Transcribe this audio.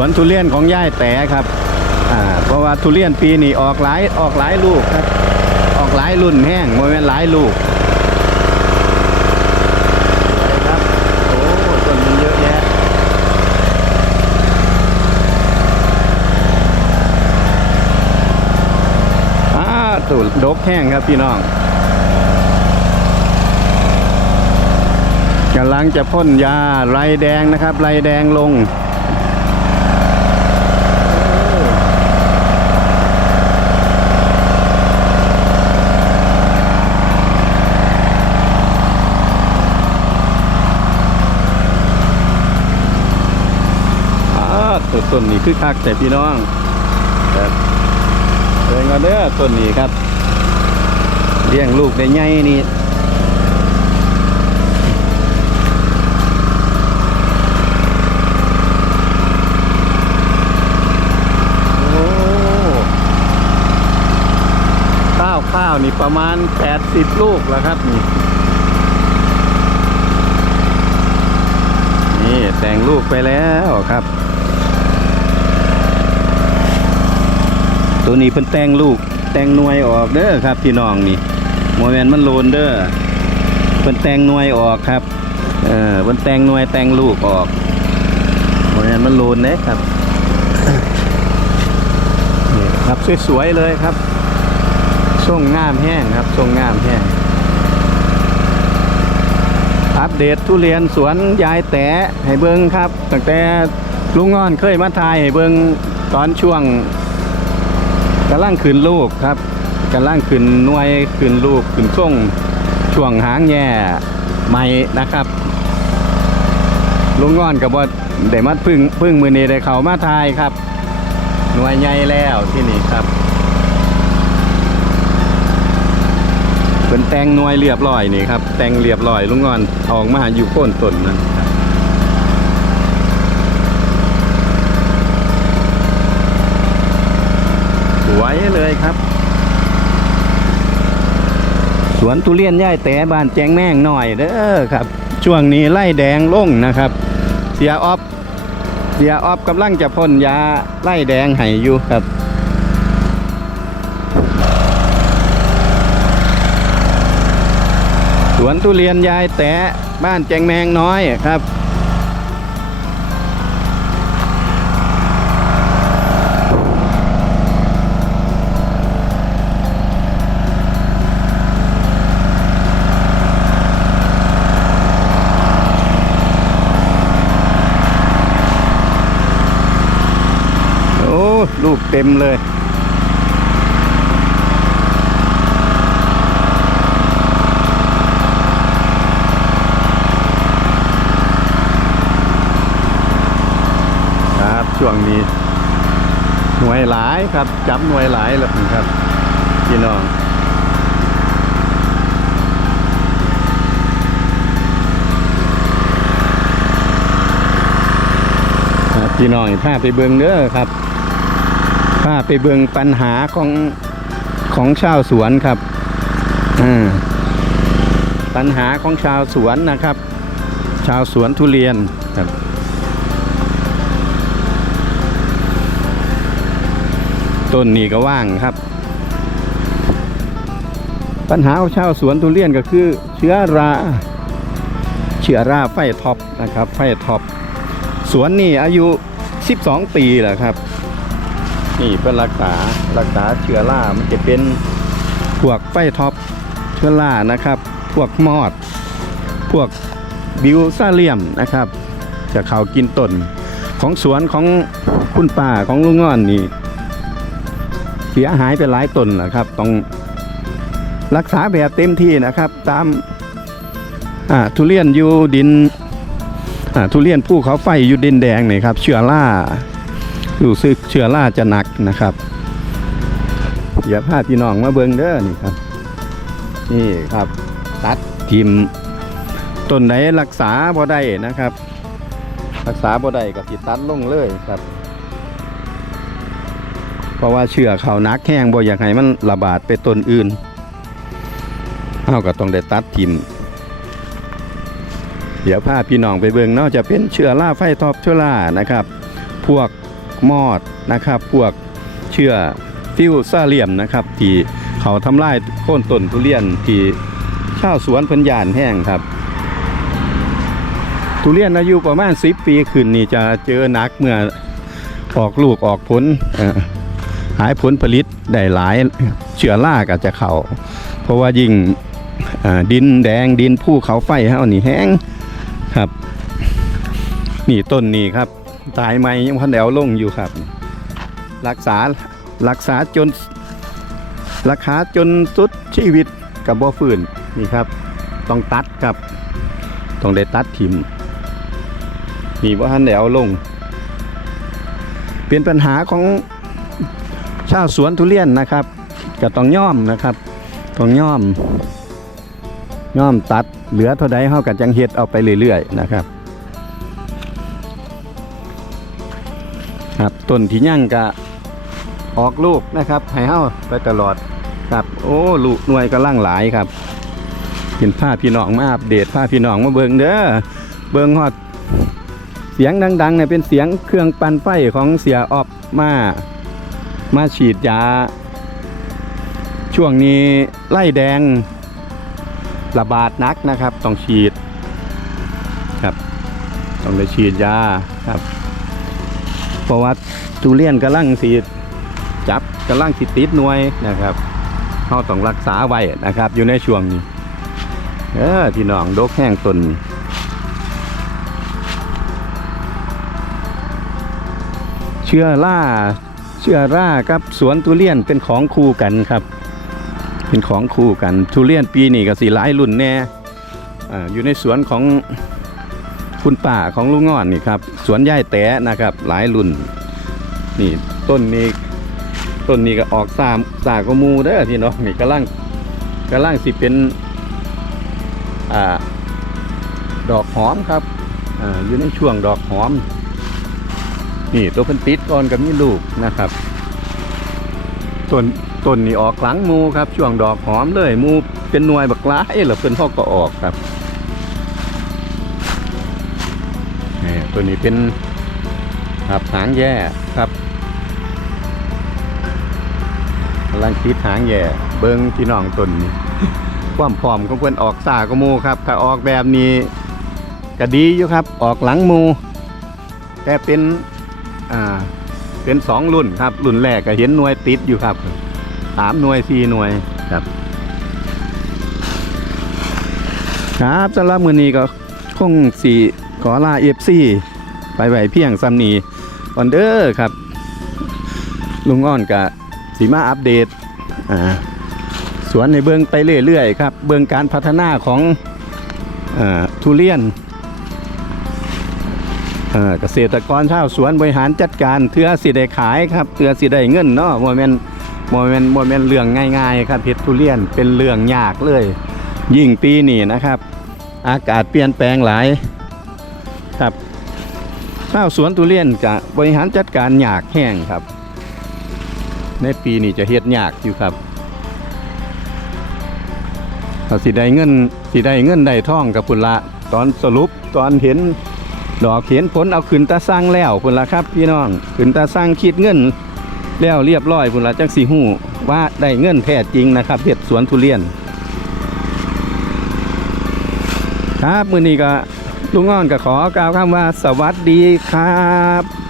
วนทุเรียนของย่ายแต่ครับอ่าเพราะว่าทุเรียนปีนี้ออกหลายออกหลายลูกครับ ออกหลายรุ่นแห้งโมเมนหลายลูกสวยครับโอ้ต้นมันเยอะแยะอ่าตุดดกแห้งครับพี่น้องกำลังจะพ่นยาไรแดงนะครับ ไรแดงลง อ่า ต้นนี้คือคักแต่พี่น้องครับเดินมาเด้อต้นนี้ครับเลี้ยงลูกได้ใหญ่นี่โอ้ข้าวข้าวนี่ประมาณ 80 ลูกแล้วครับนี่นี่แต่งลูกไปแล้วครับ ตัวนี้เพิ่นแต่งลูกแต่งหน่วยออกเด้อครับพี่น้องนี่โมเมนต์มันโลนเด้อเพิ่นแต่งหน่วยออกครับเออเพิ่นแต่งหน่วยแต่งลูกออกโมเมนต์มันโลนเด้ครับนี่ครับสวยๆเลยครับช่วงงามแห้งครับช่วงงามแห้งอัปเดตทุเรียนสวนยายแต๋ให้เบิ้งครับตั้งแต่ลุงงอนเคยมาทายให้เบิ้งตอนช่วง กำลังขึ้นลูกครับกำลังขึ้นหน่วยขึ้นลูกขึ้นส่งช่วงหางแย่ใหม่นะครับลุงงอนกับว่าได้มาพึ่งพึ่งมือนี้ได้เขามาทายครับ หน่วยใหญ่แล้วที่นี่ครับเป็นแตงหน่วยเรียบร้อยนี่ครับแตงเรียบร้อยลุงงอนออกมาอยู่โค่นต้นนั่นครับสวย เลยครับ สวนทุเรียนย่ายแต่บ้านแจงแม่งหน่อยเด้อครับ ช่วงนี้ไล่แดงลงนะครับ เสียออฟเสียออฟกำลังจะพ่นยาไล่แดงให้อยู่ครับสวนทุเรียนยายแตะบ้านแจงแมงน้อยครับ ต็มเลยครับช่วงนี้ หน่วยหลายครับจับหน่วยหลายแล้วครับพี่น้องพี่น้องพาไปเบิงเด้อครับ พาไปเบิงปัญหาของของชาวสวนครับอ่าปัญหาของชาวสวนนะครับ ชาวสวนทุเรียนครับต้นนี้ก็ว่างครับ ปัญหาของชาวสวนทุเรียนก็คือเชื้อราเชื้อราไฟท็อปนะครับ ไฟท็อปสวนนี่อายุ 12 ปีแหละครับ นี่เป็นรักษารักษาเชื้อรามันจะเป็นพวกไฟท็อปเชื้อรานะครับ พวกมอด พวกบิวซาเลียมนะครับ จะเขากินต้นของสวนของคุณป้าของลุงง่อนนี่เสียหายไปหลายต้นแหละครับต้องรักษาแบบเต็มที่นะครับ ตามทุเรียนอยู่ดินทุเรียนภูเขาไฟอยู่ดินแดงนี่ครับ เชื้อรา รู้สึกเชื้อราจะหนักนะครับอย่าพาพี่น้องมาเบิงเด้อนี่ครับ นี่ครับ ตัดทิมต้นไหนรักษาบ่ได้นะครับ รักษาบ่ได้ก็สิตัดลงเลยครับ เพราะว่าเชื้อเขานักแห้งบ่อยากให้มันระบาดไปต้นอื่นเฮาก็ต้องได้ตัดทิมเดี๋ยวพาพี่น้องไปเบิ่งเนาะจะเป็นเชื้อราไฟท็อปเชื้อรานะครับ พวก มอดนะครับ พวกเชื้อฟิวซาเลียมนะครับ ที่เขาทำลายโค่นต้นทุเรียนที่ชาวสวนพิ่นยานแห้งครับ ทุเรียนอายุประมาณ10ปีขึ้นนี่จะเจอหนักเมื่อออกลูกออกผลหายผลผลิตได้หลายเชื้อราก็จะเข้าเพราะว่ายิ่งดินแดงดินภูเขาไฟเฮานี่แห้งครับ นี่ต้นนี้ครับ ตายไหมยังพันแดวลงอยู่ครับ รักษารักษาจนราคาจนสุดชีวิตกับบ่ฟื้นนี่ครับ ต้องตัดครับ ต้องได้ตัดทิมนี่ว่าทันแดวลง เป็นปัญหาของชาวสวนทุเรียนนะครับก็ต้องย่อมนะครับต้องย่อมย่อมตัดเหลือเท่าใดเฮาก็จังเฮ็ดเอาไปเรื่อยๆนะครับ ต้นที่ยั่งก็ออกลูกนะครับให้เฮาไปตลอดครับ โอ้ลูกหน่วยก็ล่างหลายครับเป็นผ้าพี่น้องมาอัปเดตผ้าพี่น้องมาเบิงเด้อเบิงฮอดเสียงดังๆเนี่ยเป็นเสียงเครื่องปั่นไฟของเสียออบมามาฉีดยา ช่วงนี้ไล่แดงระบาดนักนะครับ ต้องฉีดครับ ต้องได้ฉีดยาครับ เพราะว่าทุเรียนกำลังสีจับกำลังสิติดหน่วยนะครับเขาต้องรักษาไว้นะครับ อยู่ในช่วงนี้เออพี่น้องดกแห้งตนเชื้อราเชื้อรากับสวนทุเรียนเป็นของคู่กันครับ เป็นของคู่กันทุเรียนปีนี้ก็สีหลายรุ่นแน่อ่าอยู่ในสวนของ คุณป่าของลุงงอนนี่ครับ สวนย่ายแตะนะครับ หลายรุ่น นี่ต้นนี้ต้นนี้ก็ออกสามสากมูเด้อพี่น้องนี่กำลังกำลังสิเป็นอ่าดอกหอมครับอ่าอยู่ในช่วงดอกหอม นี่ตัวเพิ่นติดก่อนกับมีลูกนะครับต้นต้นนี่ออกหลังมูครับ ช่วงดอกหอมเลยมูเป็นหน่วยบักหลายแล้วเพิ่นพ่อก็ออกครับ ตัวนี้เป็นครับหางแย่ครับกำลังคิดหางแย่ เบิ้งพี่น้องตนความพร้อมของเพื่อนออกสากว่าหมูครับถ้าออกแบบนี้ก็ดีอยู่ครับ ออกหลังมูแต่เป็นอ่าเป็นสองรุ่นครับ รุ่นแรกก็เห็นหน่วยติดอยู่ครับสามหน่วยสี่หน่วยครับ ครับสำหรับมือนี้ก็คงสีข อลาเอฟซีไปไหวเพียงซัมนีออนเดอร์ครับ ลุงอ้อนกับสีมาอัปเดตสวนในเบื้องไปเรื่อยๆครับ เบื้องการพัฒนาของอทุเรียนเกษตรกรชาวสวนบริหารจัดการเทือสิได้ขายครับเทือสิได้เงินเนาะโมเมนโมเมนโมเมนเรื่องง่ายๆครับเห็ดทุเรียนเป็นเรื่องยากเลย ยิ่งปีนี้นะครับ อากาศเปลี่ยนแปลงหลาย ครับชาวสวนทุเรียนจะบริหารจัดการหยากแห้งครับ ในปีนี้จะเฮ็ดหยากอยู่ครับเอาสิได้เงินสิได้เงินได้ท่องกับพุ่นละตอนสรุปตอนเห็นดอกเห็นผลเอาขึ้นตาสร้างแล้วพุ่นละครับ พี่น้องขึ้นตาสร้างคิดเงิน แล้วเรียบร้อยพุ่นละจังสีหูว่าได้เงินแท้จริงนะครับเฮ็ดสวนทุเรียน ครับมือนี้ก็ ลุงอ้อนก็ขอกล่าวคำว่าสวัสดีครับ